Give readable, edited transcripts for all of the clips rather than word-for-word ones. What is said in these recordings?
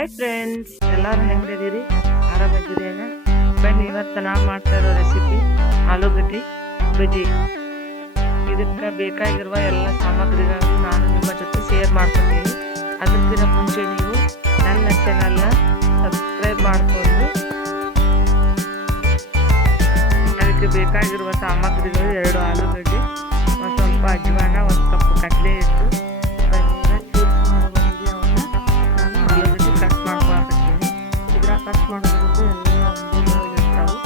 Hi friends, ಎಲ್ಲರೂ ಹೆಂಗಿದ್ದೀರಿ? ಆರಾಮಿದ್ದೀರೇನ? ಬನ್ನಿ, ಇವತ್ತು ನಾನು ಮಾಡ್ತಾ ಇರೋ ರೆಸಿಪಿ ಆಲೂಗಡ್ಡೆ ಬಜ್ಜಿ. ಇದಕ್ಕೆ ಬೇಕಾಗಿರುವ ಎಲ್ಲ ಸಾಮಗ್ರಿಗಳನ್ನು ನಾನು ನಿಮ್ಮ ಜೊತೆ ಶೇರ್ ಮಾಡ್ಕೊತೀನಿ. ಅದಕ್ಕಿಂತ ಮುಂಚೆ ನೀವು ನನ್ನ ಚಾನಲ್ನ ಸಬ್ಸ್ಕ್ರೈಬ್ ಮಾಡಿಕೊಂಡು ಅದಕ್ಕೆ ಬೇಕಾಗಿರುವ ಸಾಮಗ್ರಿಗಳು 2 ಆಲೂಗಡ್ಡೆ, ಒಂದು ಸ್ವಲ್ಪ ಅಜ್ವಾನ, ಒಂದು ಕಪ್ ಕಡಲೆ ಹಿಟ್ಟು. ಕಟ್ ಮಾಡೋದ್ರಿಂದ ಎಲ್ಲ ಇರ್ತಾವೆ.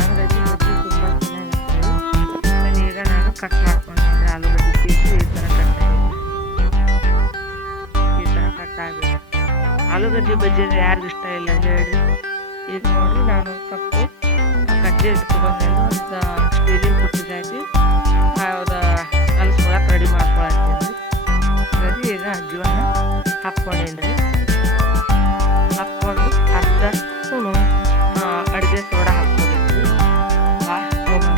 ಹಂಗಾಗಿ ಬಜ್ಜಿ ತುಂಬ ಚೆನ್ನಾಗಿರ್ತವೆ. ಈಗ ನಾನು ಕಟ್ ಮಾಡ್ಕೊಂಡಿದ್ದೆ ಆಲೂಗಡ್ಡೆ ಪೀಸು ಈ ಥರ ಕಟ್ಟಾಗಿದೆ. ಆಲೂಗಡ್ಡೆ ಬಜ್ಜಿ ಅಂದರೆ ಯಾರಿಗೂ ಇಷ್ಟ ಇಲ್ಲ ಹೇಳಿ. ಈಗ ನೋಡಿ, ನಾನು ಕಪ್ಪು ಕಡ್ಲೆ ಇಟ್ಕೊಂಡು ಒಂದು ಸ್ಟೀಲಿನ ಬುಟ್ಟಿಗಾಗಿ ಯಾವ್ದು ಕಲಿಸ್ಕೊಳಕ್ಕೆ ರೆಡಿ ಮಾಡ್ಕೊಳತ್ತೀನಿ. ಹಾಗಾಗಿ ಈಗ ಅಜ್ವಾನ ಹಾಕ್ಕೊಂಡೇನ್ರಿ. ಹಾಕ್ಕೊಂಡು ಅರ್ಧ ಸ್ಪೂನು ಅಡುಗೆ ಸೋಡಾ ಹಾಕ್ಕೋಬೇಕು. ಹಾಕ್ಕೊಂಡು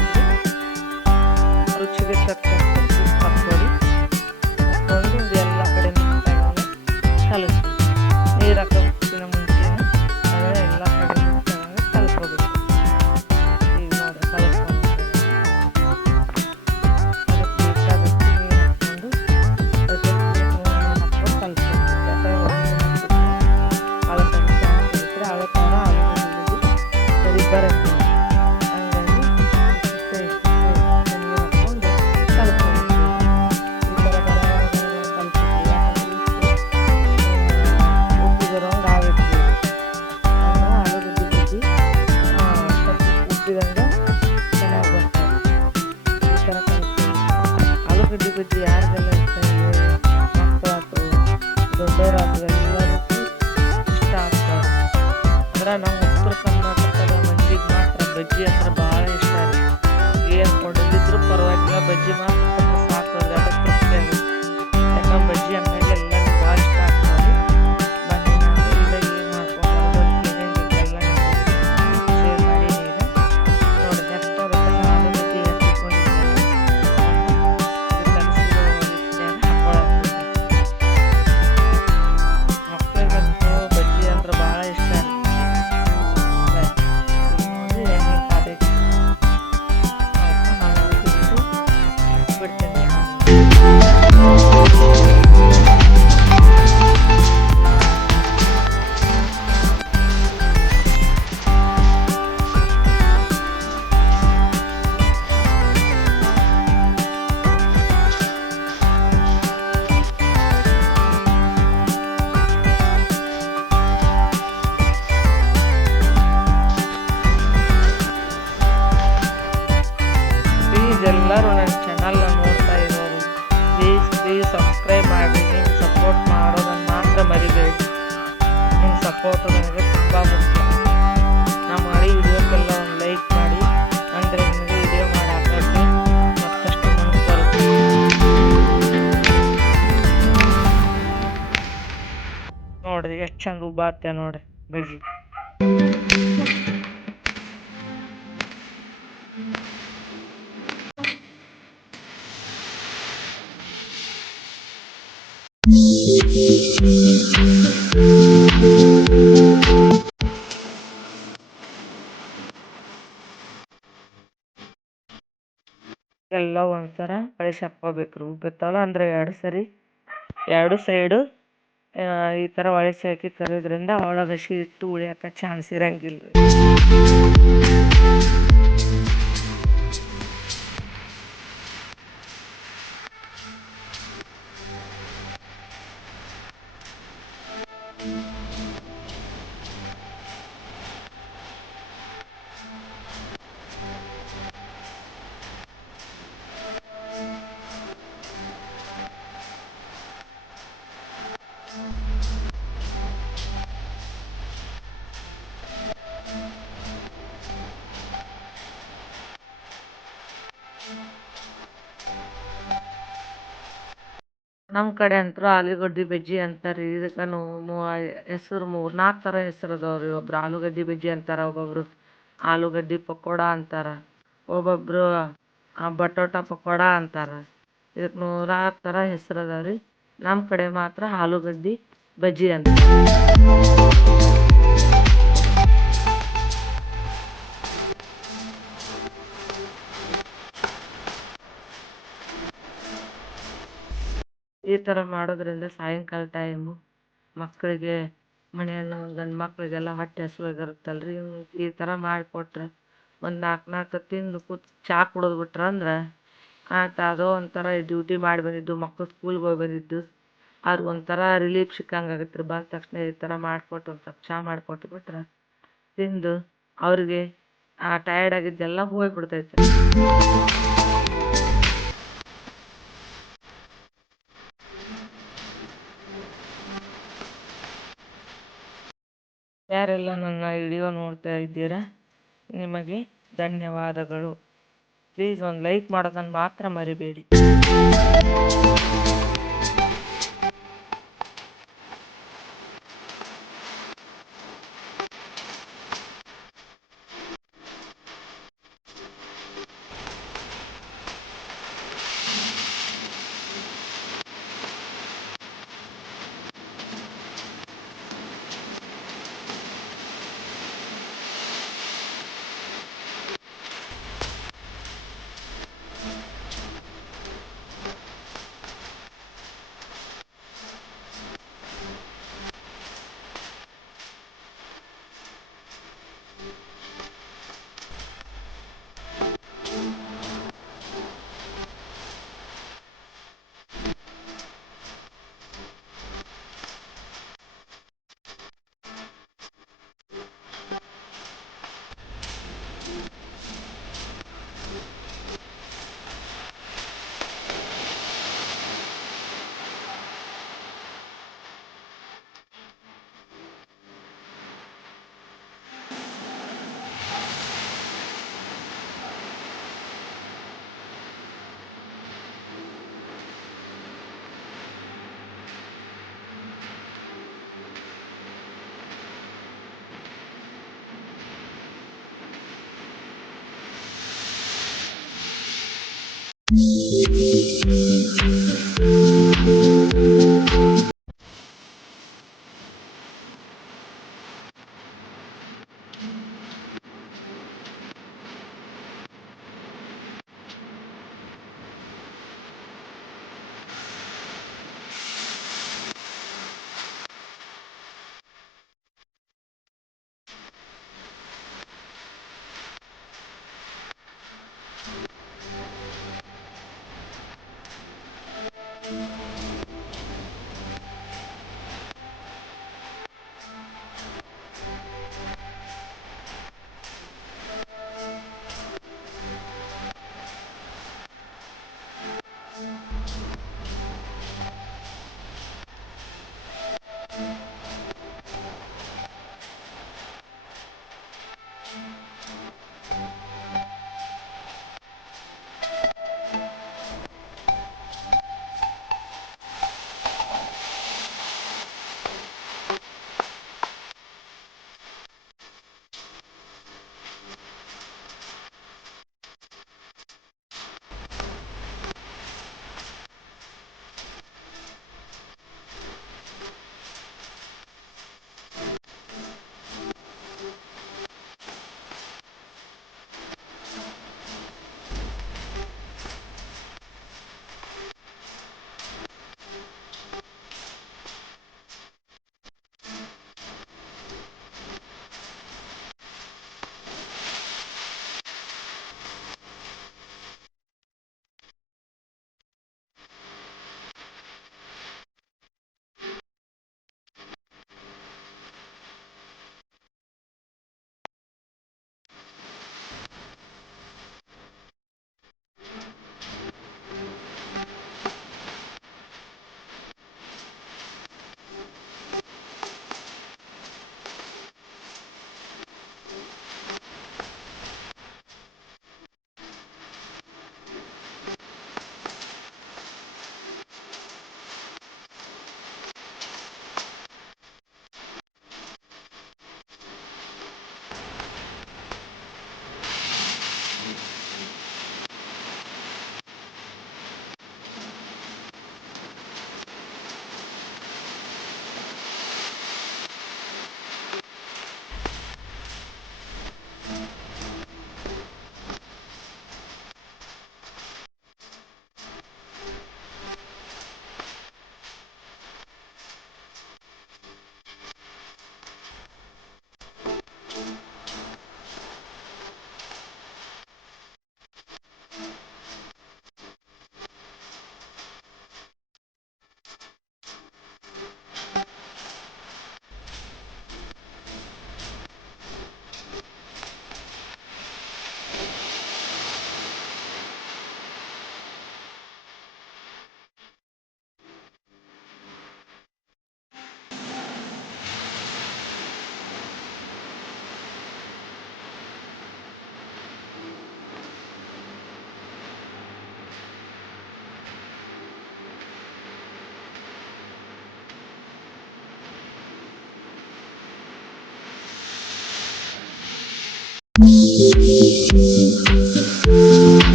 ರುಚಿಗೆ ತಕ್ಕಂತೆ ಹಾಕ್ಕೊಳ್ಳಿ. ಹಾಕ್ಕೊಂಡು ಎಲ್ಲ ಕಡೆ ಕಲಿಸ್ತೀವಿ. ನೀರು ಹಾಕೋಕ್ಕಿಂತ ಮುಂಚೆ ಎಲ್ಲ ಕಡೆ ಕಲಿಸ್ಕೋಬೇಕು. ಈಗ ನೋಡಿ ಕಲಿಸ್ಕೊಂಡು ಅದಕ್ಕೆ ಬೇಕಾದಷ್ಟು ನೀರು ಹಾಕ್ಕೊಂಡು ಹಾಕ್ಕೊಂಡು ಕಲಿಸ್ಬೇಕು. ಸರಿ ಬರುತ್ತೆ. ಹಂಗಾಗಿ ನೀರು ಹಾಕ್ಕೊಂಡು ಕಲಿಸ್ಕೊಳ್ತೀವಿ. ಈ ಥರ ಕಲಿಸ್ತೀವಿ. ಉಪ್ಪಿಗಿರೋಂಗೆ ಆಗಿರ್ತೀವಿ. ಅಂದ್ರೆ ಆಲೂಗಡ್ಡೆ ಬಜ್ಜಿ ಸ್ವಲ್ಪ ಉಪ್ಪಿದಂಗೆ ಚೆನ್ನಾಗಿ ಬರ್ತವೆ. ಈ ಥರ ಕಲಿಸ್ತೀವಿ. ಆಲೂಗಡ್ಡೆ ಬಜ್ಜಿ ಯಾರಿಗೆಲ್ಲ ಇಷ್ಟ ಇದೆ, ಮಕ್ಕಳಾಯ್ತು ದೊಡ್ಡವರಾಯ್ತು ಎಲ್ಲರಿಗೂ ಇಷ್ಟ ಆಗ್ತವೆ. ಅಂದ್ರೆ ನಮ್ಮ ಉತ್ತರ ಕರ್ನಾಟಕದ ಮಂದಿಗೆ ಮಾತ್ರ ಬಜ್ಜಿ ಅಂದ್ರೆ ಭಾಳ ಇಷ್ಟ ರೀ. ಏನು ಕೊಡೋದಿದ್ರು ಪರವಾಗಿಲ್ಲ, ಬಜ್ಜಿ ಮಾತ್ರ ಸಾಕೋದ್ರೆ ಅದಕ್ಕೆ ತೃಪ್ತಿ ಆಗುತ್ತೆ. ಯಾಕಂದ್ರೆ ಬಜ್ಜಿ ಹಂಗಾಗಿ ಎಲ್ಲರಿಗೂ ಭಾಳ ಇಷ್ಟ ಆಗ್ತದೆ. ಬನ್ನಿ, ನಾನು ಈಗ ಏನು ಮಾಡ್ಕೊಂಡು ಎಲ್ಲ ಶೇರ್ ಮಾಡಿ. ಈಗ ನೋಡಿ, ನೆಕ್ಸ್ಟ್ ಬರುತ್ತೆ ಆಲೂಗಡ್ಡೆ ಎತ್ತಿಕೊಂಡಿದ್ದೇನೆ. ಇದು ಕಲಿಸಿರೋ ಹಾಕ್ಕೊಳತ್ತೀನಿ. ಮಕ್ಕಳಿಗಂತೂ ಬಜ್ಜಿ ಅಂದ್ರೆ ಭಾಳ ಇಷ್ಟ ರೀ. ಎಲ್ಲರೂ ನನ್ನ ಚಾನಲ್ನ ನೋಡ್ತಾ ಇರೋರು ಪ್ಲೀಸ್ ಸಬ್ಸ್ಕ್ರೈಬ್ ಮಾಡಿ. ನೀವು ಸಪೋರ್ಟ್ ಮಾಡೋದನ್ನು ಮಾತ್ರ ಮರಿಬೇಡಿ. ನಿಮ್ಮ ಸಪೋರ್ಟ್ ನನಗೆ ತುಂಬ ಮುಖ್ಯ. ನಾನು ಮಾಡಿ ವಿಡಿಯೋಕ್ಕೆಲ್ಲ ಒಂದು ಲೈಕ್ ಮಾಡಿ, ಅಂದರೆ ನಿಮಗೆ ವಿಡಿಯೋ ಮಾಡಿ ಹಾಕೋಕ್ಕೆ ಮತ್ತಷ್ಟು ಮನಸ್ಸು ಬರುತ್ತೆ. ನೋಡಿರಿ ಎಷ್ಟು ಚಂದ ಉಬ್ಬಾತ್ತೆ ನೋಡಿ ಬಜ್ಜಿ. ಎಲ್ಲ ಒಂದ್ಸಲ ಕಳಿಸಿ ಹಾಕ್ಕೋಬೇಕು. ರುಬ್ಬಿರ್ತಾವಲ್ಲ ಅಂದರೆ 2 ಸರಿ 2 ಸೈಡು ಈ ಥರ ಒಳಸಿ ಹಾಕಿ ಕರೋದ್ರಿಂದ ಒಳಗೆ ಹಸಿ ಹಿಟ್ಟು ಉಳಿಯೋಕೆ ಚಾನ್ಸ್ ಇರಂಗಿಲ್ಲ ರೀ. ನಮ್ಮ ಕಡೆ ಅಂತೂ ಆಲೂಗಡ್ಡೆ ಬಜ್ಜಿ ಅಂತಾರೆ. ಇದಕ್ಕೆ ಹೆಸರು 3-4 ಥರ ಹೆಸರು ಅದಾವ್ರಿ. ಒಬ್ರು ಆಲೂಗಡ್ಡೆ ಬಜ್ಜಿ ಅಂತಾರೆ, ಒಬ್ಬೊಬ್ರು ಆಲೂಗಡ್ಡೆ ಪಕೋಡ ಅಂತಾರೆ, ಒಬ್ಬೊಬ್ಬರು ಬಟಾಟ ಪಕೋಡ ಅಂತಾರೆ. ಇದಕ್ಕೆ 100 ಥರ ಹೆಸರು ಅದಾವ ರೀ. ನಮ್ಮ ಕಡೆ ಮಾತ್ರ ಆಲೂಗಡ್ಡೆ ಬಜ್ಜಿ ಅಂತ. ಥರ ಮಾಡೋದ್ರಿಂದ ಸಾಯಂಕಾಲ ಟೈಮು ಮಕ್ಕಳಿಗೆ ಮನೆಯಲ್ಲಿ ಗಂಡು ಮಕ್ಕಳಿಗೆಲ್ಲ ಹೊಟ್ಟೆ ಹಸಿವಾಗಿರುತ್ತಲ್ಲ ರೀ ಈ ಥರ ಮಾಡಿಕೊಟ್ರೆ ಒಂದು ನಾಲ್ಕು ತಿಂದು ಕೂತ್ ಚಹಾ ಕುಡಿದು ಬಿಟ್ರೆ ಅಂದ್ರೆ ಆತ ಅದೋ ಒಂಥರ ಡ್ಯೂಟಿ ಮಾಡಿ ಬಂದಿದ್ದು ಮಕ್ಕಳು ಸ್ಕೂಲ್ಗೆ ಹೋಗಿ ಬಂದಿದ್ದು ಅವ್ರಿಗೆ ಒಂಥರ ರಿಲೀಫ್ ಸಿಕ್ಕಂಗೆ ಆಗತ್ತೆ ರೀ. ಬಂದ ತಕ್ಷಣ ಈ ಥರ ಮಾಡಿಕೊಟ್ಟು ಒಂದು ಸ್ವಲ್ಪ ಚಹಾ ಮಾಡಿಕೊಟ್ಟು ಬಿಟ್ರೆ ತಿಂದು ಅವ್ರಿಗೆ ಆ ಟಯರ್ಡ್ ಆಗಿದ್ದೆಲ್ಲ ಹೋಗ್ಬಿಡ್ತೈತೆ. ಯಾರೆಲ್ಲ ನನ್ನ ವಿಡಿಯೋ ನೋಡ್ತಾ ಇದ್ದೀರಾ ನಿಮಗೆ ಧನ್ಯವಾದಗಳು. ಪ್ಲೀಸ್ ಒಂದು ಲೈಕ್ ಮಾಡೋದನ್ನು ಮಾತ್ರ ಮರಿಬೇಡಿ.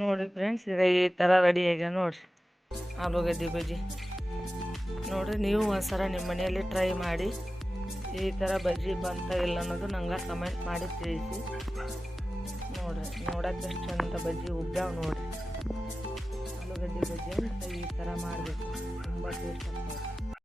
ನೋಡಿ ಫ್ರೆಂಡ್ಸ್, ಈಗ ಈ ಥರ ರೆಡಿ ಆಗ ನೋಡಿರಿ ಆಲೂಗಡ್ಡೆ ಬಜ್ಜಿ. ನೋಡಿರಿ, ನೀವು ಒಂದ್ಸಲ ನಿಮ್ಮ ಮನೆಯಲ್ಲಿ ಟ್ರೈ ಮಾಡಿ ಈ ಥರ ಬಜ್ಜಿ ಬಂತ ಇಲ್ಲ ಅನ್ನೋದು ನಂಗೆ ಕಮೆಂಟ್ ಮಾಡಿ ತಿಳಿಸಿ. ನೋಡಿರಿ, ನೋಡೋಕೆ ಎಷ್ಟು ಚಂದ ಬಜ್ಜಿ ಉಬ್ಬ್ಯಾವ ನೋಡಿರಿ. ಆಲೂಗಡ್ಡೆ ಬಜ್ಜಿ ಅಂತ ಈ ಥರ ಮಾಡಬೇಕು, ತುಂಬ ಟೇಸ್ಟ್ ಆಗ್ತದೆ.